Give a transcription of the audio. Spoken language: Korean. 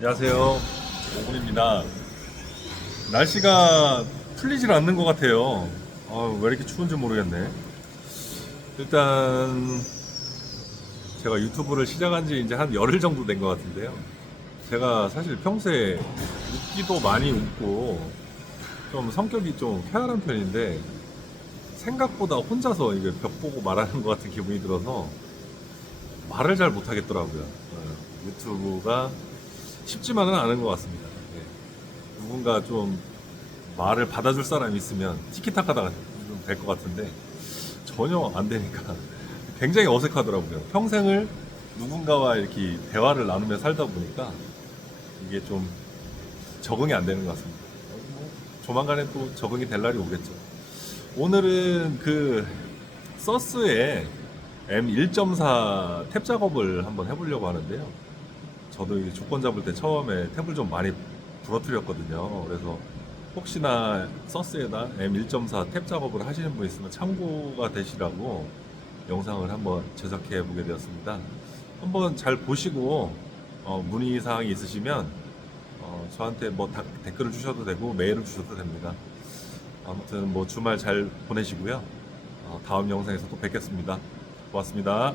안녕하세요. 오군입니다. 날씨가 풀리질 않는 것 같아요. 왜 이렇게 추운지 모르겠네. 일단 제가 유튜브를 시작한 지 이제 한 열흘 정도 된 것 같은데요. 제가 사실 평소에 웃기도 많이 웃고 좀 성격이 좀 쾌활한 편인데 생각보다 혼자서 이게 벽 보고 말하는 것 같은 기분이 들어서 말을 잘 못하겠더라고요. 유튜브가 쉽지만은 않은 것 같습니다. 누군가 좀 말을 받아줄 사람이 있으면 티키타카가 될 것 같은데 전혀 안 되니까 굉장히 어색하더라고요. 평생을 누군가와 이렇게 대화를 나누며 살다 보니까 이게 좀 적응이 안 되는 것 같습니다. 조만간에 또 적응이 될 날이 오겠죠. 오늘은 그 서스의 M1.4 탭 작업을 한번 해보려고 하는데요. 저도 이 조건 잡을 때 처음에 탭을 좀 많이 부러뜨렸거든요. 그래서 혹시나 서스에다 M1.4 탭 작업을 하시는 분 있으면 참고가 되시라고 영상을 한번 제작해 보게 되었습니다. 한번 잘 보시고 문의 사항이 있으시면 저한테 뭐 댓글을 주셔도 되고 메일을 주셔도 됩니다. 아무튼 뭐 주말 잘 보내시고요. 다음 영상에서 또 뵙겠습니다. 고맙습니다.